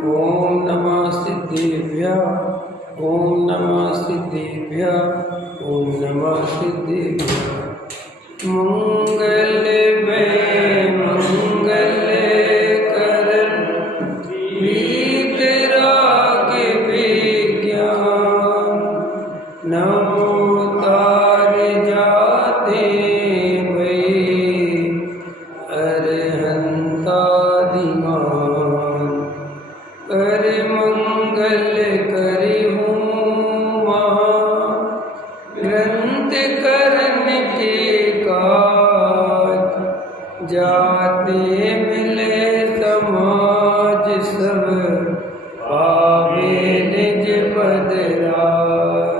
ओम नमः सिद्धेभ्यः। ओम नमः सिद्धेभ्यः। ओम नमः सिद्धेभ्यः। मंगल में मंगल करन वीतराग विज्ञान नमो तार जाते भई अरहंतादिमान कर मंगल करिहूँ महा ग्रंथ करन के काज जाते मिले समाज सब पावे निज पद राज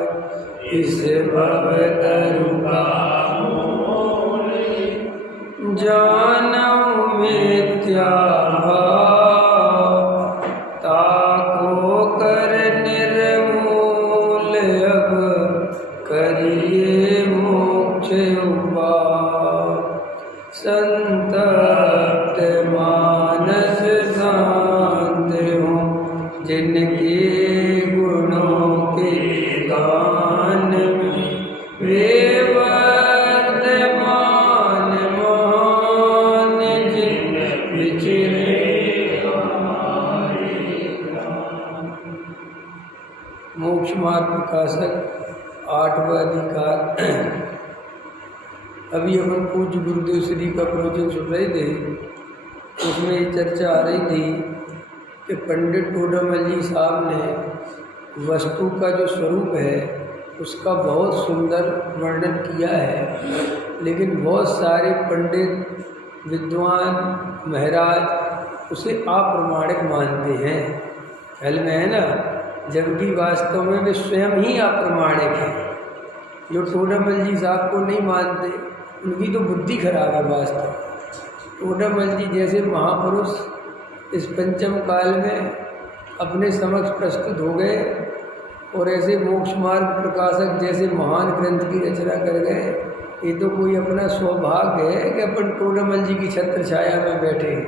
इस भव तरुका जानऊ मिथ्या भाव ताको कर निर्मूल अब करिए मोक्ष उपाय संतप्त मानस शांत हो जिनके गुणों के गान में वे वर्धमान मान जिन विचरे मोक्ष मार्ग प्रकाशक 8वां अधिकार। अभी अपन पूज्य गुरुदेव श्री का प्रवचन सुन रहे थे, उसमें ये चर्चा आ रही थी कि पंडित टोडामल जी साहब ने वस्तु का जो स्वरूप है उसका बहुत सुंदर वर्णन किया है, लेकिन बहुत सारे पंडित विद्वान महाराज उसे अप्रामाणिक मानते हैं। ख्याल में है ना, जबकि वास्तव में वे स्वयं ही अप्रामाणिक हैं। जो टोडामल जी साहब को नहीं मानते उनकी तो बुद्धि खराब है। वास्तव टोडामल जी जैसे महापुरुष इस पंचम काल में अपने समक्ष प्रस्तुत हो गए और ऐसे मोक्ष मार्ग प्रकाशक जैसे महान ग्रंथ की रचना कर गए। ये तो कोई अपना सौभाग्य है कि अपन टोडामल जी की छत्र छाया में बैठे हैं।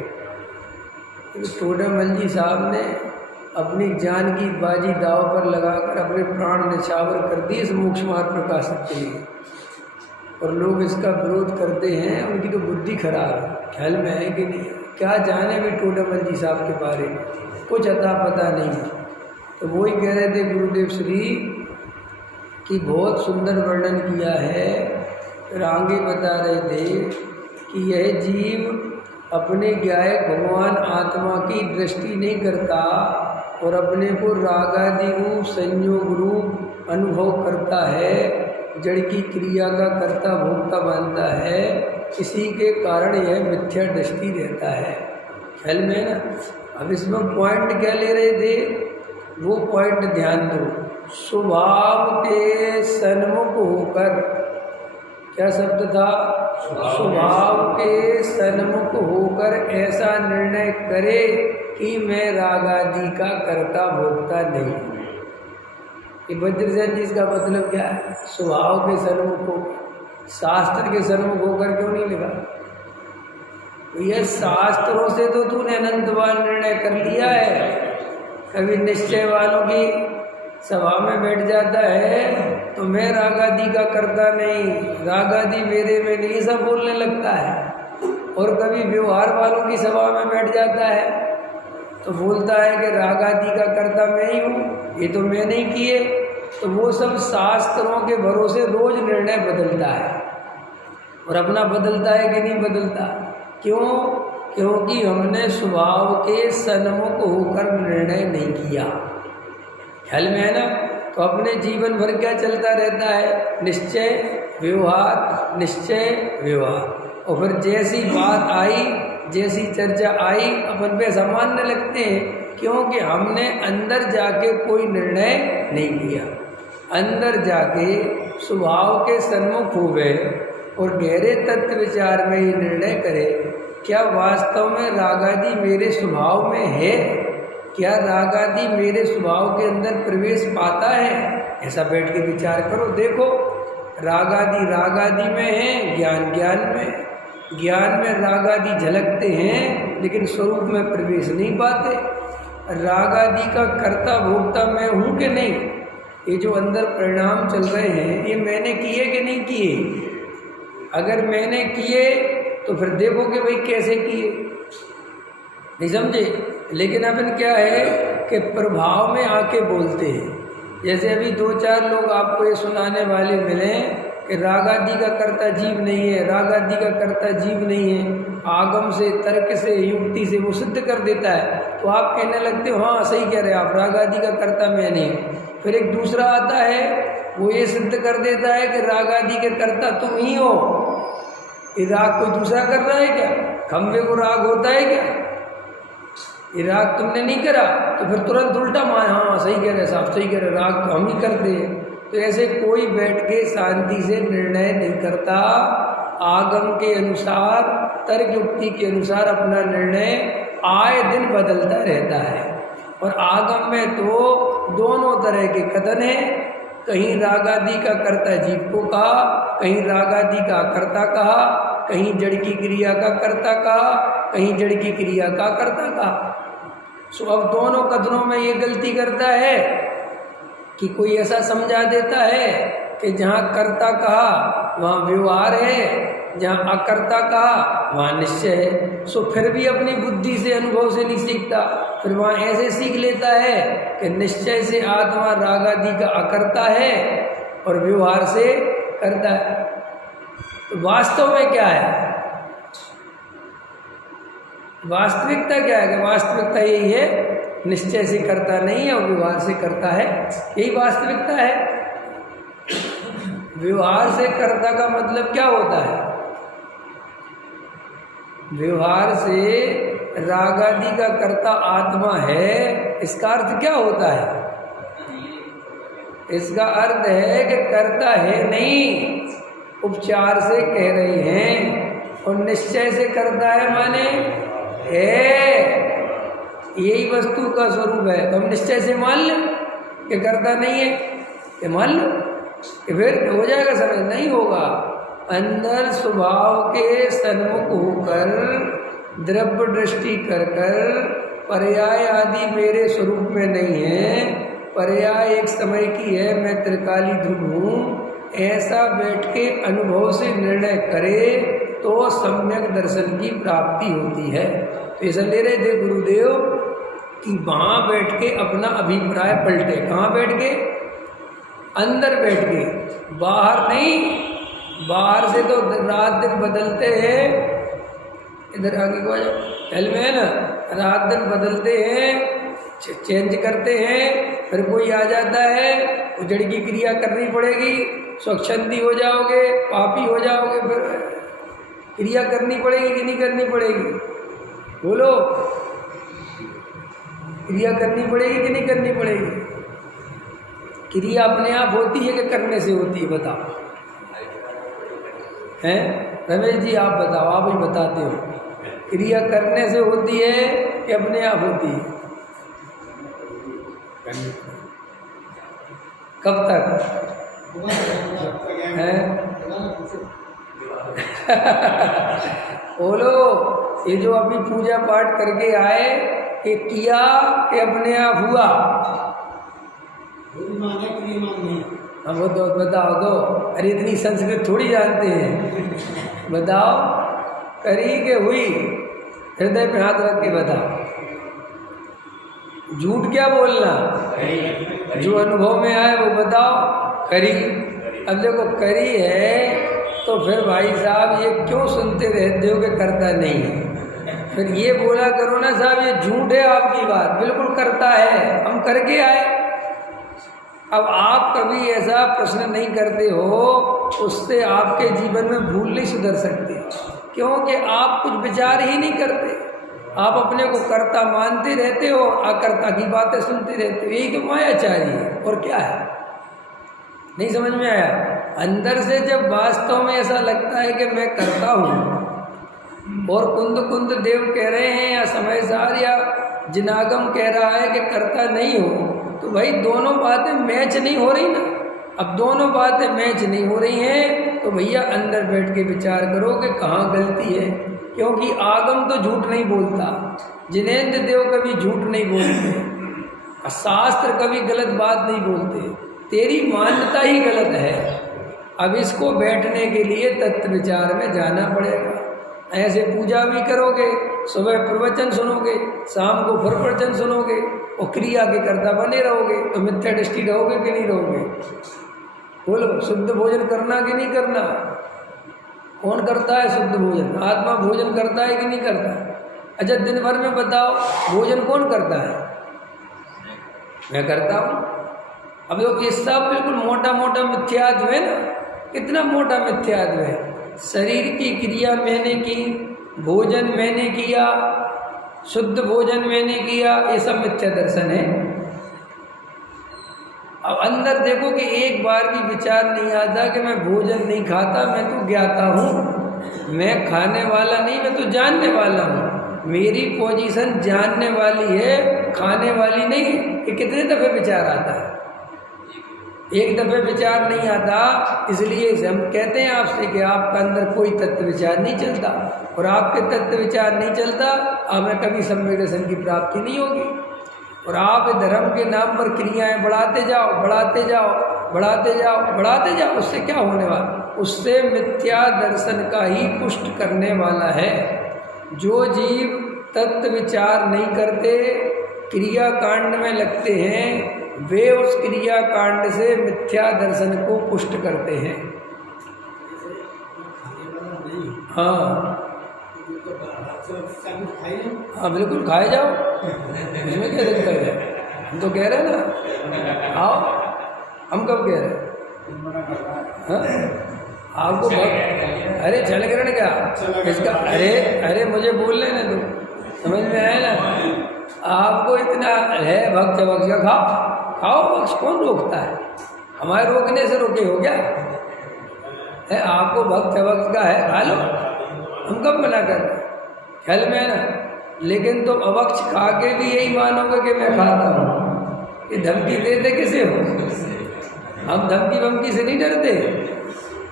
टोडामल जी साहब ने अपनी जान की बाजी दाव पर लगाकर अपने प्राण निछावर कर दिए इस मोक्ष मार्ग प्रकाशक के लिए, और लोग इसका विरोध करते हैं। उनकी तो बुद्धि खराब है। ख्याल में है कि नहीं? क्या जाने भी टोडामल जी साहब के बारे में, कुछ अता पता नहीं है। तो वही कह रहे थे गुरुदेव श्री कि बहुत सुंदर वर्णन किया है। फिर आगे बता रहे थे कि यह जीव अपने गायक भगवान आत्मा की दृष्टि नहीं करता और अपने को रागादि रूप संयोग रूप अनुभव करता है, जड़ की क्रिया का कर्ता भोक्ता मानता है। इसी के कारण यह मिथ्या दृष्टि रहता है। ख्याल में है ना? अब इसमें पॉइंट क्या ले रहे थे, वो पॉइंट ध्यान दो। स्वभाव के सन्मुख होकर, क्या शब्द था? स्वभाव के सन्मुख होकर ऐसा निर्णय करे कि मैं रागादि का कर्ता भोक्ता नहीं हूँ। ये वज्रसेन जी इसका मतलब क्या है? स्वभाव के सन्मुख होकर, शास्त्र के सन्मुख होकर क्यों नहीं लिखा? यह शास्त्रों से तो तूने अनंत बार निर्णय कर लिया है। कभी निश्चय वालों की सभा में बैठ जाता है तो मैं रागादि का करता नहीं, रागादि मेरे में नहीं, सब बोलने लगता है। और कभी व्यवहार वालों की सभा में बैठ जाता है तो बोलता है कि रागादि का करता मैं ही हूँ, ये तो मैं नहीं किए। तो वो सब शास्त्रों के भरोसे रोज निर्णय बदलता है, और अपना बदलता है कि नहीं बदलता? क्यों? क्योंकि हमने स्वभाव के सन्मुख होकर निर्णय नहीं किया। ख्याल में है ना? तो अपने जीवन भर क्या चलता रहता है? निश्चय व्यवहार, निश्चय व्यवहार। और फिर जैसी बात आई, जैसी चर्चा आई, अपन पे सामान्य लगते हैं, क्योंकि हमने अंदर जाके कोई निर्णय नहीं किया। अंदर जाके स्वभाव के सन्मुख हो गए और गहरे तत्व विचार में ये निर्णय करे, क्या वास्तव में रागादि मेरे स्वभाव में है? क्या रागादि मेरे स्वभाव के अंदर प्रवेश पाता है? ऐसा बैठ के विचार करो। देखो, रागादि रागादि में है, ज्ञान ज्ञान में, ज्ञान में रागादि झलकते हैं लेकिन स्वरूप में प्रवेश नहीं पाते। राग आदि का कर्ता भोक्ता मैं हूँ कि नहीं? ये जो अंदर परिणाम चल रहे हैं ये मैंने किए कि नहीं किए? अगर मैंने किए तो फिर देखो कि भाई कैसे किए, नहीं समझे? लेकिन अपन क्या है कि प्रभाव में आके बोलते हैं। जैसे अभी 2-4 लोग आपको ये सुनाने वाले मिले कि राग आदि का कर्ता जीव नहीं है, राग आदि का कर्ता जीव नहीं है, आगम से, तर्क से, युक्ति से वो सिद्ध कर देता है, तो आप कहने लगते हो हाँ सही कह रहे हैं आप, राग आदि का कर्ता मैं नहीं। फिर एक दूसरा आता है वो ये सिद्ध कर देता है कि राग आदि के कर्ता तुम ही हो। ये राग कोई दूसरा कर रहा है क्या? खंभे को राग होता है क्या? ये राग तुमने नहीं करा, तो फिर तुरंत उल्टा मान, हाँ सही कह रहे साहब, सही कह रहे, राग तो हम ही करते हैं। तो ऐसे कोई बैठ के शांति से निर्णय नहीं करता, आगम के अनुसार, तर्क युक्ति के अनुसार अपना निर्णय आए दिन बदलता रहता है। और आगम में तो दोनों तरह के कथन हैं, कहीं राग आदि का कर्ता जीव को कहा, कहीं राग आदि का कर्ता कहा, कहीं जड़ की क्रिया का कर्ता कहा, कहीं जड़ की क्रिया का कर्ता कहा। सो अब दोनों कथनों में ये गलती करता है कि कोई ऐसा समझा देता है कि जहाँ कर्ता कहा वहाँ व्यवहार है, जहाँ अकर्ता कहा वहाँ निश्चय है। सो फिर भी अपनी बुद्धि से, अनुभव से नहीं सीखता, फिर वहाँ ऐसे सीख लेता है कि निश्चय से आत्मा राग आदि का अकर्ता है और व्यवहार से करता है। तो वास्तव में क्या है? वास्तविकता क्या है? कि वास्तविकता यही है, निश्चय से करता नहीं है और व्यवहार से करता है, यही वास्तविकता है। व्यवहार से कर्ता का मतलब क्या होता है? व्यवहार से राग आदि का कर्ता आत्मा है, इसका अर्थ क्या होता है? इसका अर्थ है कि कर्ता है नहीं, उपचार से कह रहे हैं, और निश्चय से करता है माने है, यही वस्तु का स्वरूप है। तो हम निश्चय से मान लें कि करता नहीं है, ये मान लो कि फिर हो जाएगा समझ? नहीं होगा। अंदर स्वभाव के सन्मुख होकर द्रव्य दृष्टि कर पर्याय आदि मेरे स्वरूप में नहीं है, पर्याय एक समय की है, मैं त्रिकाली ध्रुव हूँ, ऐसा बैठ के अनुभव से निर्णय करे तो सम्यक दर्शन की प्राप्ति होती है। तो ऐसा ले रहे थे गुरुदेव कि वहाँ बैठ के अपना अभिप्राय पलटे। कहाँ बैठ के? अंदर बैठ के, बाहर नहीं। बाहर से तो रात दिन बदलते हैं, इधर आगे को हल में है ना, रात दिन बदलते हैं, चेंज करते हैं, फिर कोई आ जाता है, उजड़ की क्रिया करनी पड़ेगी, स्वच्छंदी हो जाओगे, पापी हो जाओगे, फिर क्रिया करनी पड़ेगी कि नहीं करनी पड़ेगी? बोलो, क्रिया करनी पड़ेगी कि नहीं करनी पड़ेगी? क्रिया अपने आप होती है कि करने से होती है? बताओ। हैं रमेश जी, आप बताओ, आप ही बताते हो, क्रिया करने से होती है कि अपने आप होती है? कब तक है? बोलो, ये जो अभी पूजा पाठ करके आए, ये किया कि अपने आप हुआ? हम वो तो बताओ दो। अरे इतनी संस्कृत थोड़ी जानते हैं, बताओ, करी के हुई? हृदय पे हाथ रख के बताओ, झूठ क्या बोलना, जो अनुभव में आए वो बताओ। करी। अब देखो करी है तो फिर भाई साहब ये क्यों सुनते रहते हो कि करता नहीं है? फिर ये बोला करो ना साहब ये झूठ है आपकी बात, बिल्कुल करता है, हम करके आए। अब आप कभी ऐसा प्रश्न नहीं करते हो, उससे आपके जीवन में भूल नहीं सुधर सकती, क्योंकि आप कुछ विचार ही नहीं करते। आप अपने को कर्ता मानते रहते हो, अकर्ता की बातें सुनते रहते हो, यही तो मायाचारी है, और क्या है? नहीं समझ में आया? अंदर से जब वास्तव में ऐसा लगता है कि मैं करता हूँ, और कुंद देव कह रहे हैं या समय सार या जिनागम कह रहा है कि करता नहीं हो, तो भाई दोनों बातें मैच नहीं हो रही ना। अब दोनों बातें मैच नहीं हो रही हैं तो भैया अंदर बैठ के विचार करो कि कहाँ गलती है। क्योंकि आगम तो झूठ नहीं बोलता, जिनेंद्र देव कभी झूठ नहीं बोलते, शास्त्र कभी गलत बात नहीं बोलते, तेरी मान्यता ही गलत है। अब इसको बैठने के लिए तत्व विचार में जाना पड़ेगा। ऐसे पूजा भी करोगे, सुबह प्रवचन सुनोगे, शाम को फिर प्रवचन सुनोगे और क्रिया के कर्ता बने रहोगे, तो मिथ्या दृष्टि रहोगे कि नहीं रहोगे? बोलो, शुद्ध भोजन करना कि नहीं करना? कौन करता है शुद्ध भोजन? आत्मा भोजन करता है कि नहीं करता? अच्छा, दिन भर में बताओ भोजन कौन करता है? मैं करता हूँ। अब ये सब बिल्कुल मोटा मोटा मिथ्यात्व है ना, कितना मोटा मिथ्यात्व है। शरीर की क्रिया मैंने की, भोजन मैंने किया, शुद्ध भोजन मैंने किया, ये सब मिथ्या दर्शन है। अब अंदर देखो कि एक बार भी विचार नहीं आता कि मैं भोजन नहीं खाता, मैं तो ज्ञाता हूँ, मैं खाने वाला नहीं, मैं तो जानने वाला हूँ। मेरी पोजीशन जानने वाली है, खाने वाली नहीं है। कि कितने दफ़े विचार आता है? एक दफ़े विचार नहीं आता। इसलिए हम कहते हैं आपसे कि आपका अंदर कोई तत्व विचार नहीं चलता, और आपके तत्व विचार नहीं चलता, हमें कभी सम्यक दर्शन की प्राप्ति नहीं होगी। और आप धर्म के नाम पर क्रियाएं बढ़ाते जाओ, बढ़ाते जाओ, बढ़ाते जाओ, बढ़ाते जाओ, उससे क्या होने वाला? उससे मिथ्या दर्शन का ही पुष्ट करने वाला है। जो जीव तत्व विचार नहीं करते, क्रिया कांड में लगते हैं, वे उस क्रिया कांड से मिथ्या दर्शन को पुष्ट करते हैं। हाँ हाँ, बिल्कुल खाए जाओ, इसमें क्या दिक्कत है? हम तो कह रहे हैं ना, आओ। हम कब कह रहे हैं? हाँ, आपको अरे चल ग्रहण क्या इसका? अरे मुझे बोल लेना, तो समझ में आया ना? आपको इतना है भक्त बक्ष का, खाओ बक्ष, कौन रोकता है? हमारे रोकने से रोके हो क्या है? आपको भक्त बक्ष का है, खा लो, हम कब मना कर रहे? ख्याल में है ना? लेकिन तुम अवक्ष खा के भी यही मानोगे कि मैं खाता हूँ। ये धमकी देते किसे हो? हम धमकी वमकी से नहीं डरते।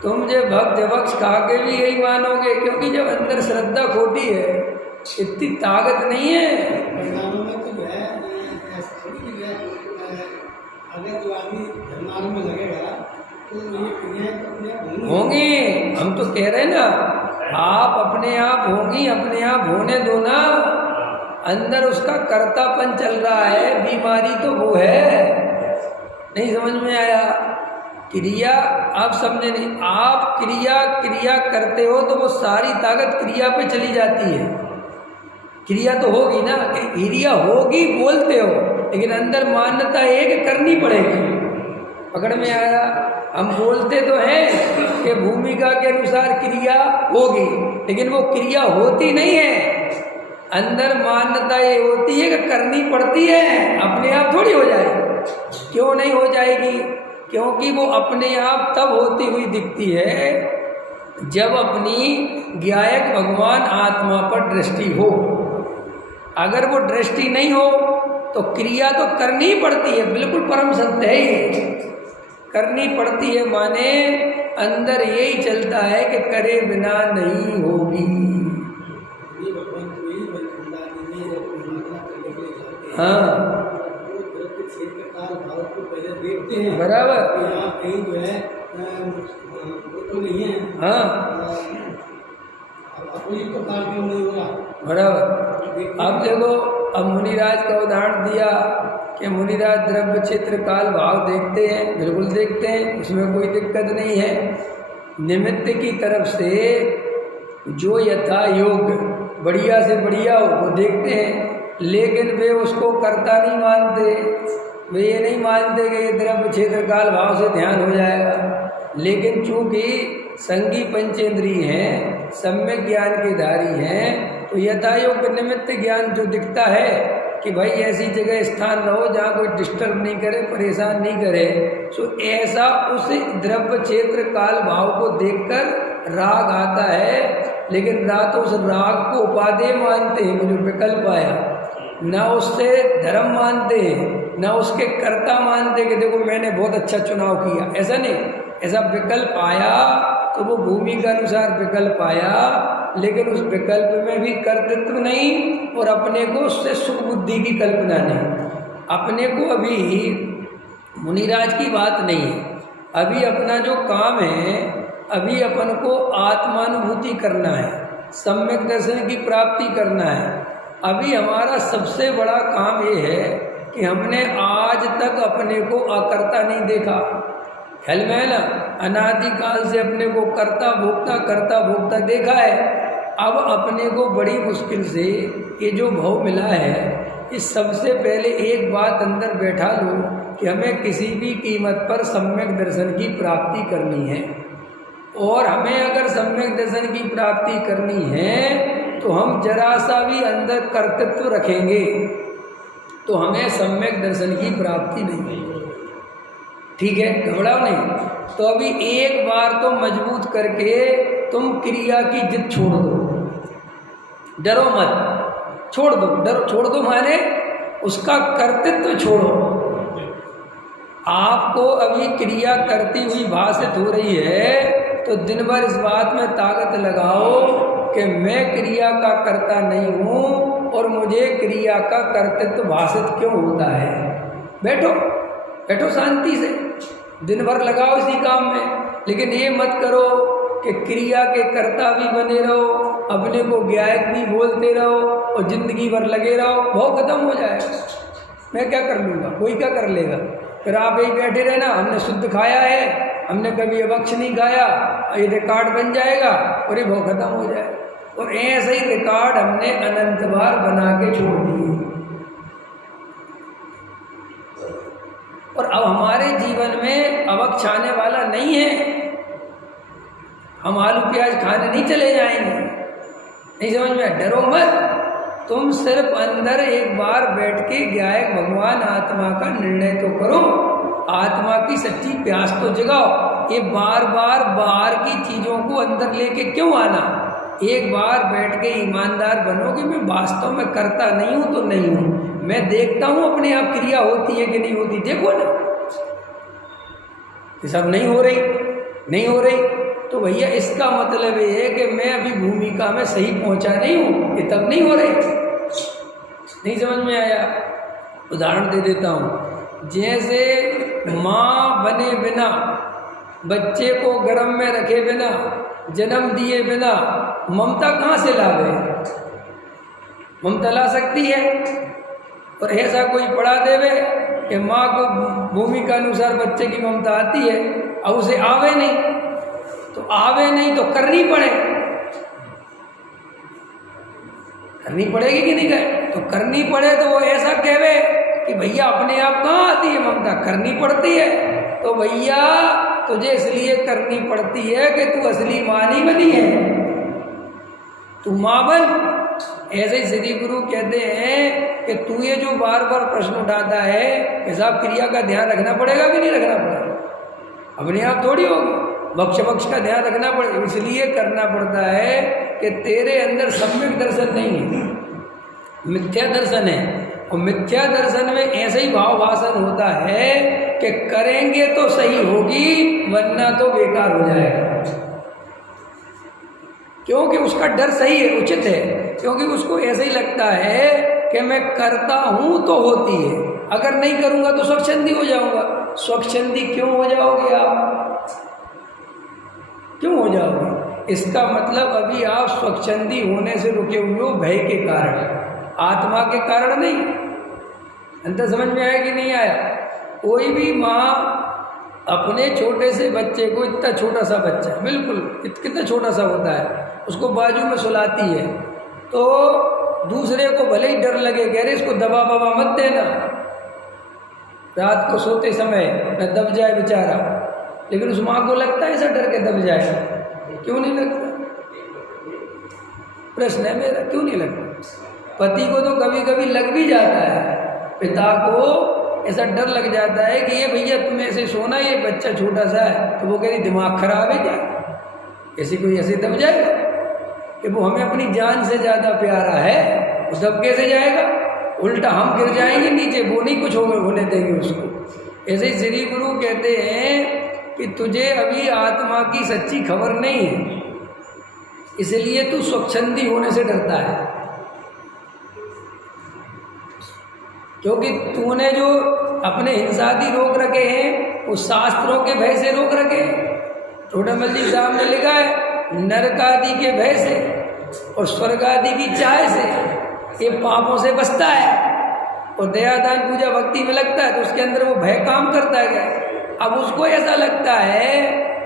तुम जो भक्त वक्ष खा के भी यही मानोगे, क्योंकि जब अंदर श्रद्धा खोटी है, इतनी ताकत नहीं है। होंगे, हम तो कह रहे हैं ना, आप अपने आप होंगी, अपने आप होने दो ना। अंदर उसका कर्तापन चल रहा है, बीमारी तो वो है। नहीं समझ में आया? क्रिया आप समझे नहीं। आप क्रिया करते हो तो वो सारी ताकत क्रिया पे चली जाती है। क्रिया तो होगी ना, क्रिया होगी बोलते हो, लेकिन अंदर मान्यता है कि करनी पड़ेगी। पकड़ में आया? हम बोलते तो हैं कि भूमिका के अनुसार क्रिया होगी, लेकिन वो क्रिया होती नहीं है। अंदर मान्यता ये होती है कि करनी पड़ती है, अपने आप थोड़ी हो जाएगी। क्यों नहीं हो जाएगी? क्योंकि वो अपने आप तब होती हुई दिखती है जब अपनी ज्ञायक भगवान आत्मा पर दृष्टि हो। अगर वो दृष्टि नहीं हो तो क्रिया तो करनी पड़ती है, बिल्कुल परम सत्य है ये, करनी पड़ती है। माने अंदर यही चलता है कि करे बिना नहीं होगी। हाँ बराबर, हाँ बराबर। अब देखो, अब मुनिराज का उदाहरण दिया कि मुनिराज द्रव्य क्षेत्र काल भाव देखते हैं, बिल्कुल देखते हैं, उसमें कोई दिक्कत नहीं है। निमित्त की तरफ से जो यथा योग बढ़िया से बढ़िया हो वो देखते हैं, लेकिन वे उसको कर्ता नहीं मानते। वे ये नहीं मानते कि ये द्रव्य क्षेत्र काल भाव से ध्यान हो जाएगा। लेकिन चूंकि संगी पंचेंद्रिय हैं, सम्यक ज्ञान के धारी हैं, तो यथायोग निमित्त ज्ञान जो दिखता है कि भाई ऐसी जगह स्थान रहो जहाँ कोई डिस्टर्ब नहीं करे, परेशान नहीं करे, सो ऐसा उस द्रव्य क्षेत्र काल भाव को देखकर राग आता है। लेकिन ना तो उस राग को उपादेय मानते हैं, जो विकल्प आया, ना उससे धर्म मानते हैं, ना उसके कर्ता मानते कि देखो मैंने बहुत अच्छा चुनाव किया। ऐसा नहीं, ऐसा विकल्प आया तो वो भूमि के अनुसार विकल्प आया, लेकिन उस विकल्प में भी कर्तृत्व नहीं और अपने को उससे सुख बुद्धि की कल्पना नहीं। अपने को अभी मुनिराज की बात नहीं है, अभी अपना जो काम है, अभी अपन को आत्मानुभूति करना है, सम्यक दर्शन की प्राप्ति करना है। अभी हमारा सबसे बड़ा काम ये है कि हमने आज तक अपने को अकर्ता नहीं देखा। ख्याल में है ना, अनादिकाल से अपने को करता भोक्ता देखा है। अब अपने को बड़ी मुश्किल से ये जो भाव मिला है, इस सबसे पहले एक बात अंदर बैठा लो कि हमें किसी भी कीमत पर सम्यक दर्शन की प्राप्ति करनी है। और हमें अगर सम्यक दर्शन की प्राप्ति करनी है तो हम जरा सा भी अंदर कर्तृत्व रखेंगे तो हमें सम्यक दर्शन की प्राप्ति नहीं होगी। ठीक है, घबराओ नहीं। तो अभी एक बार तो मजबूत करके तुम क्रिया की जिद छोड़ दो, डरो मत, छोड़ दो। डरो छोड़ दो माने उसका कर्तृत्व छोड़ो। आपको अभी क्रिया करती हुई भाषित हो रही है तो दिन भर इस बात में ताकत लगाओ कि मैं क्रिया का कर्ता नहीं हूँ और मुझे क्रिया का कर्तृत्व भाषित क्यों होता है। बैठो बैठो शांति से, दिन भर लगाओ इसी काम में। लेकिन ये मत करो कि क्रिया के कर्ता भी बने रहो, अपने को ज्ञायक भी बोलते रहो और जिंदगी भर लगे रहो। बहुत खत्म हो जाएगा, मैं क्या कर लूँगा, कोई क्या कर लेगा। फिर आप यही बैठे रहना, हमने शुद्ध खाया है, हमने कभी अभक्ष नहीं खाया, ये रिकॉर्ड बन जाएगा और ये बहुत खत्म हो जाएगा। और ऐसे ही रिकॉर्ड हमने अनंत बार बना के छोड़ दिए। और अब हमारे जीवन में अभक्ष आने वाला नहीं है। हम आलू प्याज खाने नहीं चले जाएंगे, नहीं समझ में। डरो मत, तुम सिर्फ अंदर एक बार बैठ के गायक भगवान आत्मा का निर्णय तो करो, आत्मा की सच्ची प्यास तो जगाओ। ये बार बार बाहर की चीज़ों को अंदर लेके क्यों आना। एक बार बैठ के ईमानदार बनो कि मैं वास्तव में करता नहीं हूँ तो नहीं हूँ, मैं देखता हूँ अपने आप क्रिया होती है कि नहीं होती। देखो ना, ये सब नहीं हो रही तो भैया इसका मतलब ये है कि मैं अभी भूमिका में सही पहुंचा नहीं हूँ, ये तब नहीं हो रही। नहीं समझ में आया? उदाहरण दे देता हूँ। जैसे माँ बने बिना, बच्चे को गर्भ में रखे बिना, जन्म दिए बिना ममता कहाँ से लावे? ममता ला सकती है? और ऐसा कोई पढ़ा देवे कि माँ को भूमिका अनुसार बच्चे की ममता आती है, अब उसे आवे नहीं तो करनी पड़ेगी कि नहीं कहे? तो करनी पड़े तो वो ऐसा कहवे कि भैया अपने आप कहाँ आती है ममता, करनी पड़ती है। तो भैया तुझे इसलिए करनी पड़ती है कि तू असली माँ नहीं बनी है, तू माँ बन। ऐसे ही श्री गुरु कहते हैं कि तू ये जो बार बार प्रश्न उठाता है कि साहब क्रिया का ध्यान रखना पड़ेगा कि नहीं रखना पड़ेगा, अपने आप थोड़ी होगी। बक्ष का ध्यान रखना पड़ेगा, इसलिए करना पड़ता है कि तेरे अंदर सम्यक दर्शन नहीं है, मिथ्या दर्शन है। और मिथ्या दर्शन में ऐसे ही भाव भाषण होता है कि करेंगे तो सही होगी वरना तो बेकार हो जाएगा। क्योंकि उसका डर सही है, उचित है, क्योंकि उसको ऐसे ही लगता है कि मैं करता हूँ तो होती है, अगर नहीं करूँगा तो स्वच्छंदी हो जाऊँगा। स्वच्छंदी क्यों हो जाओगे आप? क्यों हो जाओगे? इसका मतलब अभी आप स्वच्छंदी होने से रुके हुए हो भय के कारण, आत्मा के कारण नहीं। अंतर समझ में आया कि नहीं आया? कोई भी माँ अपने छोटे से बच्चे को, इतना छोटा सा बच्चा, बिल्कुल कितना छोटा सा होता है, उसको बाजू में सुलाती है तो दूसरे को भले ही डर लगे कि अरे इसको दबा बबा मत देना, रात को सोते समय न दब जाए बेचारा। लेकिन उस माँ को लगता है ऐसा डर के दब जाएगा? क्यों नहीं लगता? प्रश्न है मेरा, क्यों नहीं लगता? पति को तो कभी कभी लग भी जाता है, पिता को ऐसा डर लग जाता है कि ये भैया तुम ऐसे सोना, ये बच्चा छोटा सा है, तो वो कह रही दिमाग खराब है क्या, ऐसे कोई ऐसे दब जाएगा कि वो हमें अपनी जान से ज़्यादा प्यारा है, वो दब कैसे जाएगा? उल्टा हम गिर जाएंगे नीचे, वो नहीं कुछ होने देंगे उसको। ऐसे ही श्री गुरु कहते हैं कि तुझे अभी आत्मा की सच्ची खबर नहीं है, इसलिए तू स्वच्छंदी होने से डरता है, क्योंकि तूने जो अपने हिंसादी रोक रखे हैं वो शास्त्रों के भय से रोक रखे हैं। टोडामल जी साहब ने लिखा है नरक आदि के भय से और स्वर्ग आदि की चाह से ये पापों से बचता है, और दयादान पूजा भक्ति में लगता है तो उसके अंदर वो भय काम करता है। अब उसको ऐसा लगता है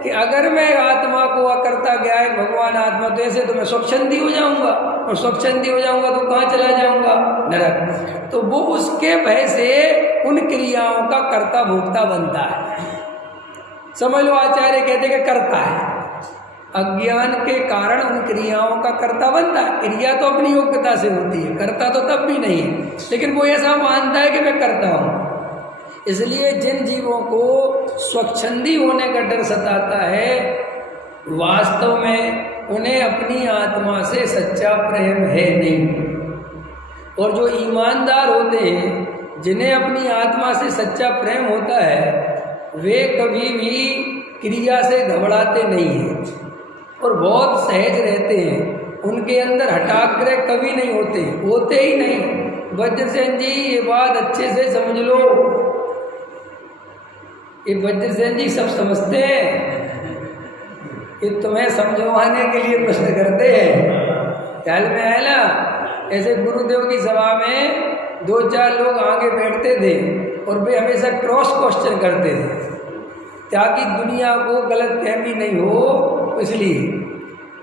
कि अगर मैं आत्मा को करता गया है भगवान आत्मा, तो ऐसे तो मैं स्वच्छंदी हो जाऊंगा, और स्वच्छंदी हो जाऊंगा तो कहाँ चला जाऊंगा? नरक। तो वो उसके भय से उन क्रियाओं का कर्ता भोक्ता बनता है। समझ लो, आचार्य कहते कि करता है, अज्ञान के कारण उन क्रियाओं का कर्ता बनता है। क्रिया तो अपनी योग्यता से होती है, करता तो तब भी नहीं है, लेकिन वो ऐसा मानता है कि मैं करता हूँ। इसलिए जिन जीवों को स्वच्छंदी होने का डर सताता है, वास्तव में उन्हें अपनी आत्मा से सच्चा प्रेम है नहीं। और जो ईमानदार होते हैं, जिन्हें अपनी आत्मा से सच्चा प्रेम होता है, वे कभी भी क्रिया से घबराते नहीं हैं और बहुत सहज रहते हैं। उनके अंदर हठाग्रह कभी नहीं होते ही नहीं। वज्रसेन जी ये बात अच्छे से समझ लो, ये वज्रसेन जी सब समझते हैं, ये तुम्हें समझवाने के लिए प्रश्न करते हैं। ख्याल में आया ना? ऐसे गुरुदेव की सभा में 2-4 लोग आगे बैठते थे और वे हमेशा क्रॉस क्वेश्चन करते थे ताकि दुनिया को गलत फहमी नहीं हो, इसलिए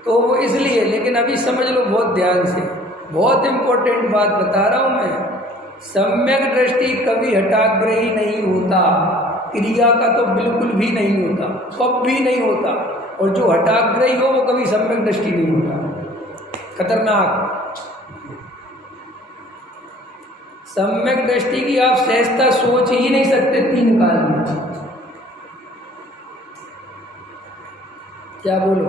तो वो इसलिए। लेकिन अभी समझ लो बहुत ध्यान से, बहुत इम्पोर्टेंट बात बता रहा हूँ मैं। सम्यक दृष्टि कभी हठाग्रही नहीं होता, क्रिया का तो बिल्कुल भी नहीं होता, कब भी नहीं होता। और जो हठाग्रही हो वो कभी सम्यक दृष्टि नहीं होता, खतरनाक। सम्यक दृष्टि की आप सहजता सोच ही नहीं सकते 3 काल में। क्या बोलो?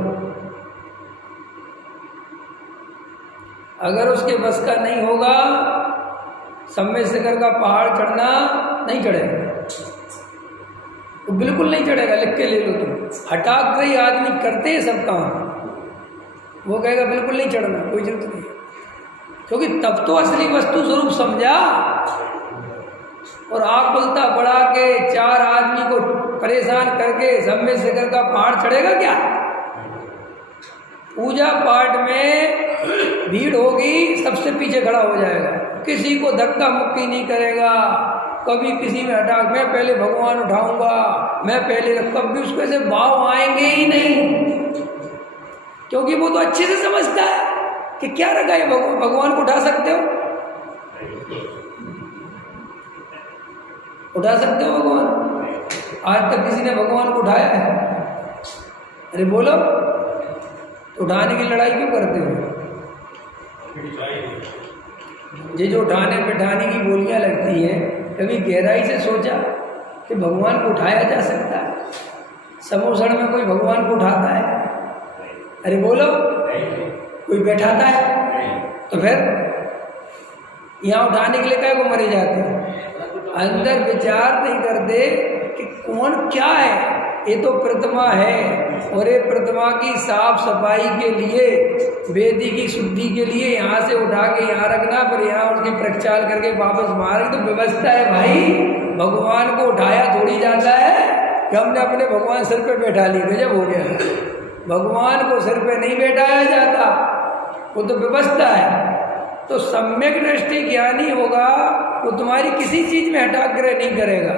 अगर उसके बस का नहीं होगा, सम्य शिखर का पहाड़ चढ़ना नहीं चढ़ेगा, वो बिल्कुल नहीं चढ़ेगा। लिख के ले लो तुम। हठाग्रही आदमी करते हैं सब काम, वो कहेगा बिल्कुल नहीं चढ़ना, कोई जरूरत नहीं, क्योंकि तब तो असली वस्तु स्वरूप समझा। और आग उल्टा बढ़ा के 4 आदमी को परेशान करके सम्य शिखर का पहाड़ चढ़ेगा क्या? पूजा पाठ में भीड़ होगी, सबसे पीछे खड़ा हो जाएगा, किसी को धक्का मुक्की नहीं करेगा, कभी किसी में हटा मैं पहले भगवान उठाऊंगा, मैं पहले, कभी उसको ऐसे भाव आएंगे ही नहीं, क्योंकि वो तो अच्छे से समझता है कि क्या रखा है। भगवान को उठा सकते हो? उठा सकते हो भगवान? आज तक किसी ने भगवान को उठाया है? अरे बोलो, उठाने की लड़ाई क्यों करते हो? ये जो उठाने बैठाने की बोलियां लगती हैं, कभी गहराई से सोचा कि भगवान को उठाया जा सकता है? समोसण में कोई भगवान को उठाता है? अरे बोलो, कोई बैठाता है? तो फिर यहाँ उठाने के लिए क्या को मरे जाते हैं? अंदर विचार नहीं करते कि कौन क्या है। ये तो प्रतिमा है, और ये प्रतिमा की साफ सफाई के लिए, वेदी की शुद्धि के लिए यहाँ से उठा के यहाँ रखना, पर यहाँ उसकी प्रक्षाल करके वापस मार, तो व्यवस्था है भाई। भगवान को उठाया थोड़ी जाता है कि हमने अपने भगवान सिर पे बैठा ली, गजब हो गया। भगवान को सिर पे नहीं बैठाया जाता, वो तो व्यवस्था है। तो सम्यक दृष्टि ज्ञानी होगा, वो तुम्हारी किसी चीज में हठाग्रह नहीं करेगा,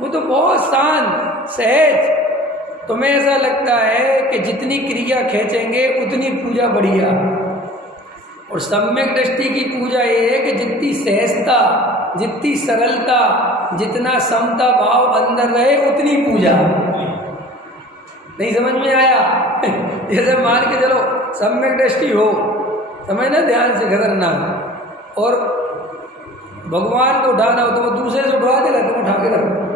वो तो बहुत शांत सहज। तुम्हें ऐसा लगता है कि जितनी क्रिया खींचेंगे उतनी पूजा बढ़िया, और सम्यक दृष्टि की पूजा ये है कि जितनी सहजता, जितनी सरलता, जितना समता भाव अंदर रहे, उतनी पूजा। नहीं समझ में आया? जैसे मान के चलो सम्यक दृष्टि हो, समझना ध्यान से, खतरनाक, और भगवान को उठाना हो तो वो दूसरे से उठवा देगा, तुम उठा के रखो,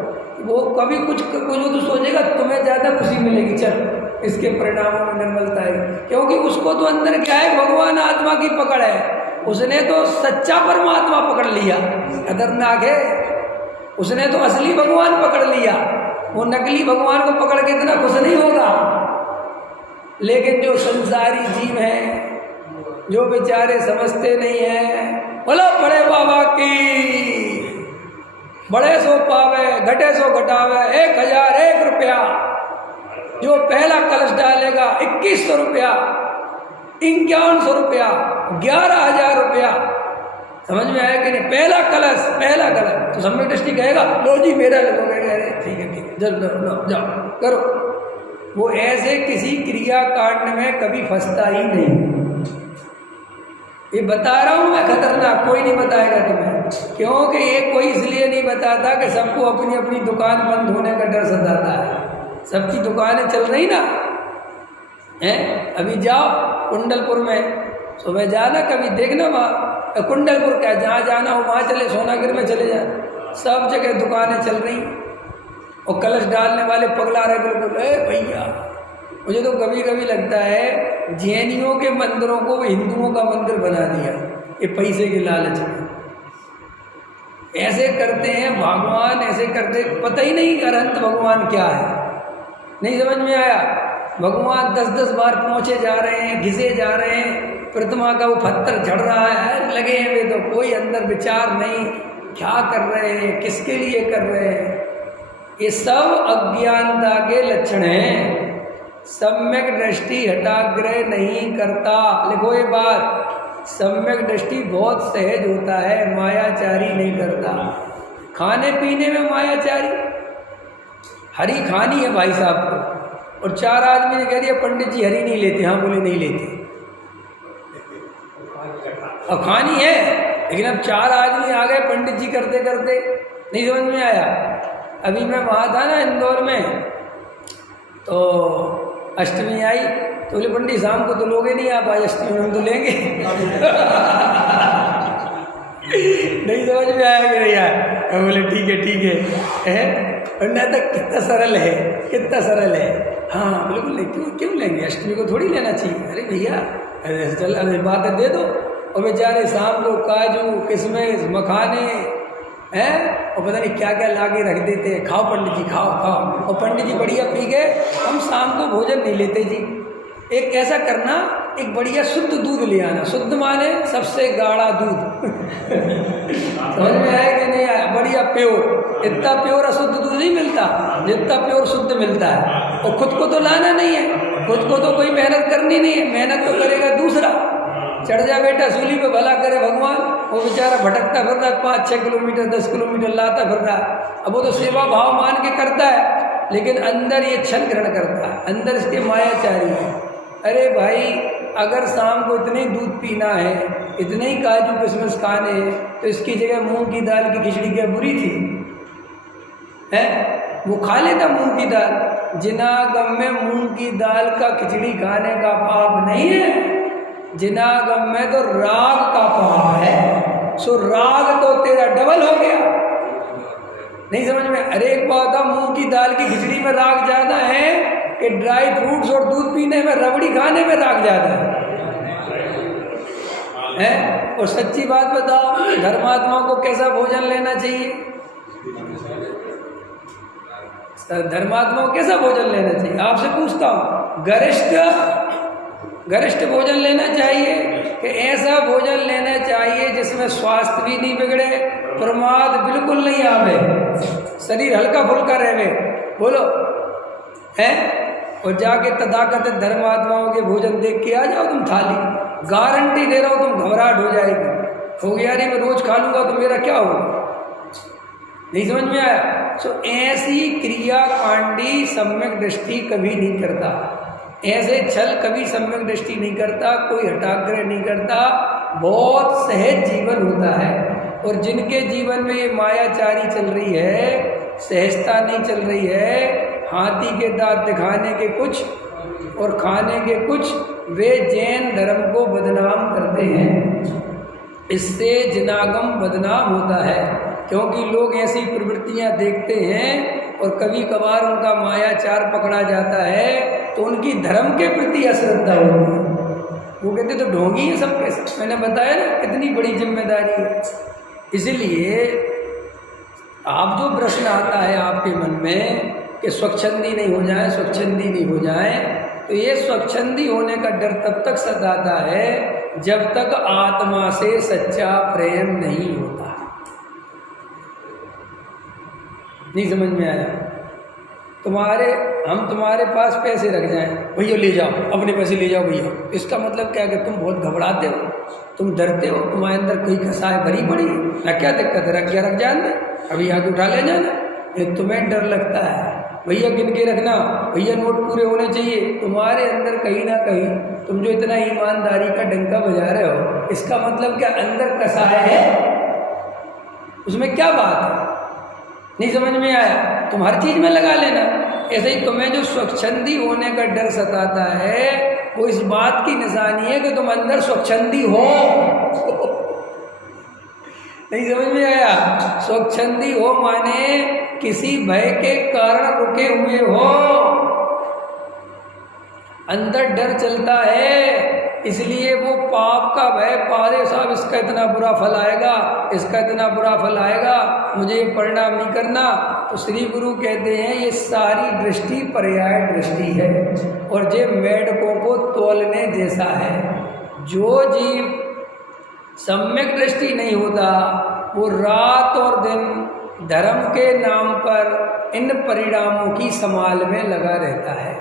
वो कभी कुछ वो तो सोचेगा तुम्हें ज़्यादा खुशी मिलेगी, चल इसके परिणामों में निर्मलता है, क्योंकि उसको तो अंदर क्या है, भगवान आत्मा की पकड़ है। उसने तो सच्चा परमात्मा पकड़ लिया, खतरनाक है। उसने तो असली भगवान पकड़ लिया, वो नकली भगवान को पकड़ के इतना खुश नहीं होगा। लेकिन जो संसारी जीव हैं, जो बेचारे समझते नहीं हैं, बोलो बड़े बाबा की, बड़े सो पावे घटे सो घटावे, 1001 रुपया। जो पहला कलश डालेगा 2100 रुपया, 5100 रुपया, 11,000 रुपया। समझ में आया कि नहीं? पहला कलश तो सम्यक दृष्टि कहेगा लो जी मेरा लगोगे, ठीक है जल्द जाओ करो। वो ऐसे किसी क्रिया कांड में कभी फंसता ही नहीं। ये बता रहा हूं मैं खतरनाक, कोई नहीं बताएगा तुम्हें, क्योंकि ये कोई इसलिए नहीं बताता कि सबको अपनी अपनी दुकान बंद होने का डर सताता है। सबकी दुकानें चल रही ना हैं। अभी जाओ कुंडलपुर में, सुबह जाना, कभी देखना वहाँ कुंडलपुर क्या, जहाँ जाना हो वहाँ चले, सोनागिर में चले जाना, सब जगह दुकानें चल रही और कलश डालने वाले पगला रहे बिल्कुल। भैया मुझे तो कभी कभी लगता है जैनियों के मंदिरों को भी हिंदुओं का मंदिर बना दिया, ये पैसे के लालच में। ऐसे करते हैं भगवान, ऐसे करते, पता ही नहीं अनंत भगवान क्या है, नहीं समझ में आया। भगवान 10-10 बार पहुँचे जा रहे हैं, घिसे जा रहे हैं, प्रतिमा का वो पत्थर झड़ रहा है, लगे हैं वे, तो कोई अंदर विचार नहीं, क्या कर रहे हैं, किसके लिए कर रहे हैं। ये सब अज्ञानता के लक्षण हैं। सम्यक दृष्टि हठाग्रह नहीं करता। लिखो ये बात, सम्यक दृष्टि बहुत सहज होता है, मायाचारी नहीं करता। खाने पीने में मायाचारी, हरी खानी है भाई साहब को, और 4 आदमी ने कह दिया पंडित जी हरी नहीं लेते, हाँ बोले नहीं लेते, अब खानी है, लेकिन अब 4 आदमी आ गए पंडित जी करते करते, नहीं समझ में आया। अभी मैं वहाँ था ना इंदौर में, तो अष्टमी आई तो बोले पंडित शाम को तो लोगे नहीं आप, आज अष्टमी में हम तो लेंगे। नहीं समझ में आया कि नहीं यार, बोले ठीक है। पंडित तक कितना सरल है, कितना सरल है। हाँ बिल्कुल नहीं, क्यों लेंगे, अष्टमी को थोड़ी लेना चाहिए। अरे भैया चल अरे बात दे दो। और बेचारे शाम को काजू किशमिश मखाने हैं और पता नहीं क्या क्या ला के रख देते हैं, खाओ पंडित जी खाओ। और पंडित जी बढ़िया पी गए, हम शाम को भोजन नहीं लेते जी। एक ऐसा करना, एक बढ़िया शुद्ध दूध ले आना, शुद्ध माने सबसे गाढ़ा दूध। समझ में आया कि नहीं आया? बढ़िया प्योर, इतना प्योर अशुद्ध दूध नहीं मिलता जितना प्योर शुद्ध मिलता है। और खुद को तो लाना नहीं है, खुद को तो कोई मेहनत करनी नहीं है, मेहनत तो करेगा दूसरा। चढ़ जा बेटा सूली पे, भला करे भगवान। वो बेचारा भटकता फिर रहा है, 5-6 किलोमीटर 10 किलोमीटर लाता फिर रहा है। अब वो तो सेवा भाव मान के करता है, लेकिन अंदर ये छल ग्रहण करता है, अंदर इसके मायाचारी है। अरे भाई अगर शाम को इतने ही दूध पीना है, इतने ही काजू किशमिश खाने हैं, तो इसकी जगह मूंग की दाल की खिचड़ी क्या बुरी थी? है वो खा लेता मूंग की दाल। जिनागम में मूंग की दाल का खिचड़ी खाने का पाप नहीं है, जिनागम में तो राग का पाप है। सो राग तो तेरा डबल हो गया, नहीं समझ में। अरे एक बात, मूंग की दाल की खिचड़ी में राग ज्यादा है कि ड्राई फ्रूट्स और दूध पीने में, रबड़ी खाने में राग ज्यादा है? और सच्ची बात बताओ, धर्मात्मा को कैसा भोजन लेना चाहिए? धर्मात्मा को कैसा भोजन लेना चाहिए? आपसे पूछता हूँ, गरिष्ठ भोजन लेना चाहिए कि ऐसा भोजन लेना चाहिए जिसमें स्वास्थ्य भी नहीं बिगड़े, प्रमाद बिल्कुल नहीं आवे, शरीर हल्का फुल्का रहे? बोलो है? और जाके तथाकथित धर्मात्माओं के भोजन देख के आ जाओ तुम थाली, गारंटी दे रहा हूँ तुम घबराहट हो जाएगी। हो गया यार मैं रोज खा लूंगा तो मेरा क्या होगा? नहीं समझ में आया? सो ऐसी क्रिया कांडी सम्यक दृष्टि कभी नहीं करता, ऐसे छल कभी सम्यक दृष्टि नहीं करता, कोई हठाग्रह नहीं करता, बहुत सहज जीवन होता है। और जिनके जीवन में ये मायाचारी चल रही है, सहजता नहीं चल रही है, हाथी के दांत दिखाने के कुछ और खाने के कुछ, वे जैन धर्म को बदनाम करते हैं। इससे जिनागम बदनाम होता है, क्योंकि लोग ऐसी प्रवृत्तियां देखते हैं और कभी कभार उनका मायाचार पकड़ा जाता है तो उनकी धर्म के प्रति अश्रद्धा होती है। वो कहते तो ढोंगी है सबके सब। मैंने बताया ना कितनी बड़ी जिम्मेदारी है। इसलिए आप जो प्रश्न आता है आपके मन में कि स्वच्छंदी नहीं हो जाए, स्वच्छंदी नहीं हो जाए, तो ये स्वच्छंदी होने का डर तब तक सताता है जब तक आत्मा से सच्चा प्रेम नहीं होता। नहीं समझ में आया? हम तुम्हारे पास पैसे रख जाएं, भैया ले जाओ, अपने पैसे ले जाओ भैया, इसका मतलब क्या कि तुम बहुत घबराते हो, तुम डरते हो, तुम्हारे अंदर कोई कसाई भरी पड़ी ना, क्या दिक्कत है, रख जाने, अभी आगे उठा ले जाना। ये तुम्हें डर लगता है, भैया गिन के रखना, भैया नोट पूरे होने चाहिए। तुम्हारे अंदर कहीं ना कहीं तुम जो इतना ईमानदारी का डंका बजा रहे हो, इसका मतलब क्या अंदर कसाई है? उसमें क्या बात है? नहीं समझ में आया? तुम हर चीज में लगा लेना। ऐसे ही तुम्हें जो स्वच्छंदी होने का डर सताता है, वो इस बात की निशानी है कि तुम अंदर स्वच्छंदी हो। नहीं समझ में आया? स्वच्छंदी हो माने किसी भय के कारण रुके हुए हो, अंदर डर चलता है, इसलिए वो पाप का भय, पारे साहब इसका इतना बुरा फल आएगा, इसका इतना बुरा फल आएगा, मुझे परिणाम नहीं करना। तो श्री गुरु कहते हैं ये सारी दृष्टि पर्याय दृष्टि है और ये मेढकों को तोलने जैसा है। जो जीव सम्यक दृष्टि नहीं होता वो रात और दिन धर्म के नाम पर इन परिणामों की संभाल में लगा रहता है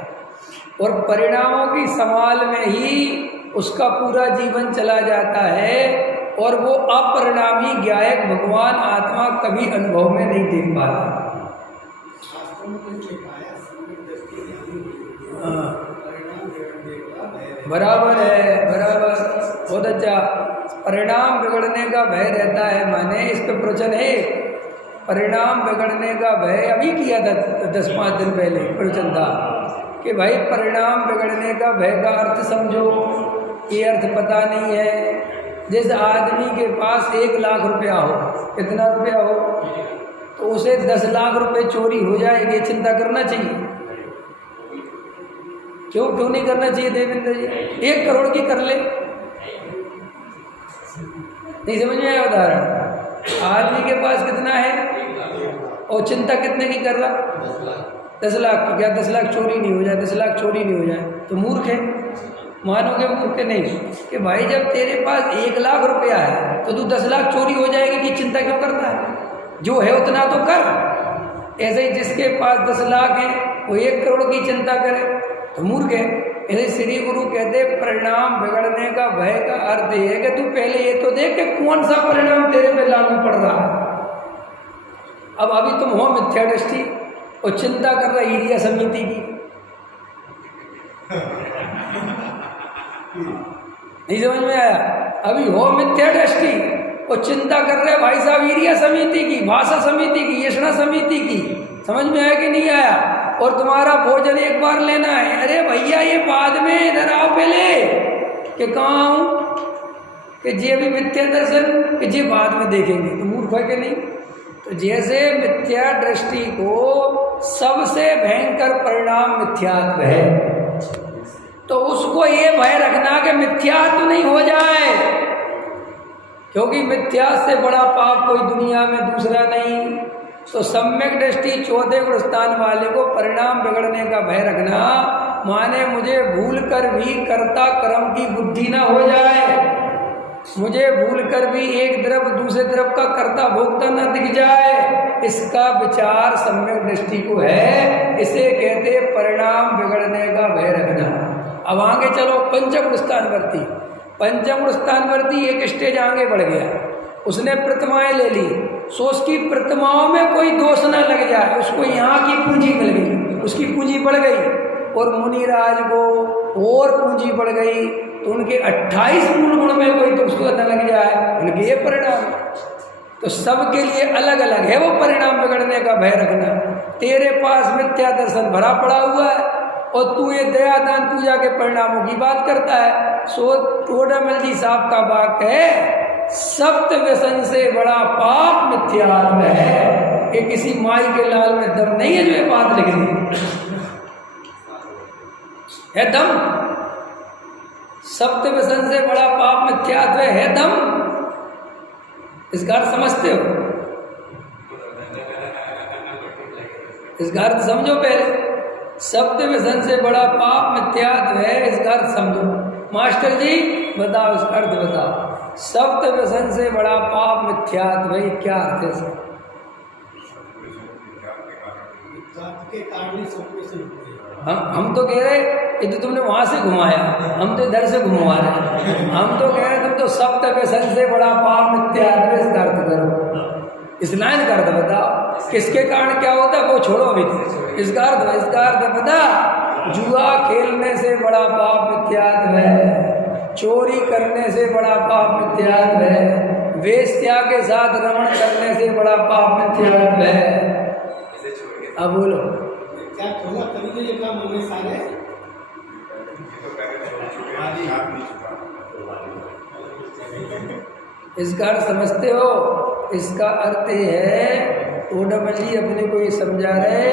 और परिणामों की संभाल में ही उसका पूरा जीवन चला जाता है और वो अपरिणामी ज्ञायक भगवान आत्मा कभी अनुभव में नहीं देख पाता। बराबर है, बराबर, बहुत अच्छा। परिणाम बिगड़ने का भय रहता है, माने इस पे प्रवचन है, परिणाम बिगड़ने का भय अभी किया था 10-5 दिन पहले प्रवचन था कि भाई परिणाम बिगड़ने का भय का अर्थ समझो। ये अर्थ पता नहीं है। जिस आदमी के पास 1 लाख रुपया हो, कितना रुपया हो, तो उसे 10 लाख रुपए चोरी हो जाएगी, चिंता करना चाहिए? क्यों नहीं करना चाहिए देवेंद्र जी? 1 करोड़ की कर ले। नहीं समझ में आया उदाहरण? आदमी के पास कितना है और चिंता कितने की कर रहा? 10 लाख की। क्या 10 लाख चोरी नहीं हो जाए? 10 लाख चोरी नहीं हो जाए तो मूर्ख है। मानोगे मूर्ख नहीं कि भाई जब तेरे पास 1 लाख रुपया है तो तू 10 लाख चोरी हो जाएगी कि चिंता क्यों करता है? जो है उतना तो कर। ऐसे ही जिसके पास 10 लाख है वो 1 करोड़ की चिंता करे तो मूर्ख है। ऐसे श्री गुरु कहते परिणाम बिगड़ने का भय का अर्थ ये है कि तू पहले ये तो देख कि कौन सा परिणाम तेरे पे लागू पड़ रहा है। अब अभी तुम हो मिथ्या दृष्टि और चिंता कर रहा एरिया समिति की। नहीं समझ में आया? अभी हो मिथ्या दृष्टि और चिंता कर रहे भाई साहब एरिया समिति की, भाषा समिति की, यशना समिति की। समझ में आया कि नहीं आया? और तुम्हारा भोजन एक बार लेना है, अरे भैया ये बाद में, इधर आओ पहले। कि कहाँ आऊँ? कि जे भी मिथ्या दर्शन कि जे बाद में देखेंगे। तो मूर्ख है कि नहीं? तो जैसे मिथ्या दृष्टि को सबसे भयंकर परिणाम मिथ्यात्व है, तो उसको ये भय रखना कि मिथ्यात्व नहीं हो जाए, क्योंकि मिथ्या से बड़ा पाप कोई दुनिया में दूसरा नहीं। तो सम्यक दृष्टि 14 गुण स्थान वाले को परिणाम बिगड़ने का भय रखना माने मुझे भूल कर भी कर्ता कर्म की बुद्धि ना हो जाए, मुझे भूल कर भी एक तरफ दूसरे तरफ का कर्ता भोक्ता न दिख जाए, इसका विचार सम्यक दृष्टि को है। इसे कहते परिणाम बिगड़ने का भय रखना। अब आगे चलो पंचम स्थानवर्ती। पंचम स्थानवर्ती एक स्टेज आगे बढ़ गया, उसने प्रतिमाएं ले ली, सो उसकी प्रतिमाओं में कोई दोष न लग जाए, उसको यहाँ की पूंजी मिल गई, उसकी पूंजी बढ़ गई। और मुनिराज को और पूंजी बढ़ गई तो उनके 28 मूल गुण में कोई दोष न लग जाए, उनके ये परिणाम। तो सबके लिए अलग अलग है वो परिणाम बिगड़ने का भय रखना। तेरे पास मिथ्या दर्शन भरा पड़ा हुआ है और तू ये दया दान पूजा के परिणामों की बात करता है। सो टोडामल जी साहब का वाक्य है, सप्त व्यसन से बड़ा पाप मिथ्यात्व है। ये किसी माई के लाल में दम नहीं है जो ये बात लिख दी है। दम, सप्त व्यसन से बड़ा पाप मिथ्यात्व है दम। इसका अर्थ समझते हो? इसका अर्थ समझो पहले। सप्त व्यसन से बड़ा पाप मिथ्यात्व है, इसका अर्थ समझो। मास्टर जी बताओ, इसका अर्थ बताओ। सप्त व्यसन से बड़ा पाप मिथ्यात्व है, क्या अर्थ है इसका? हम तो कह रहे ये तो तुमने वहां से घुमाया, हम तो इधर से घुमा रहे। हम तो कह रहे तुम तो सप्त व्यसन से बड़ा पाप मिथ्यात्व, इसका अर्थ करो। इस लाइन का अर्थ बताओ, किसके कारण क्या होता है वो छोड़ो अभी। इसका अर्थ पता, जुआ खेलने से बड़ा पाप मिथ्यात्व है, चोरी करने से बड़ा पाप मिथ्यात्व है, वेश्या के साथ रमण करने से बड़ा पाप मिथ्यात्व है। अब बोलो क्या थोड़ा करेंगे ये काम होने सारे? इसका अर्थ समझते हो? इसका अर्थ है ओडमली अपने को ये समझा रहे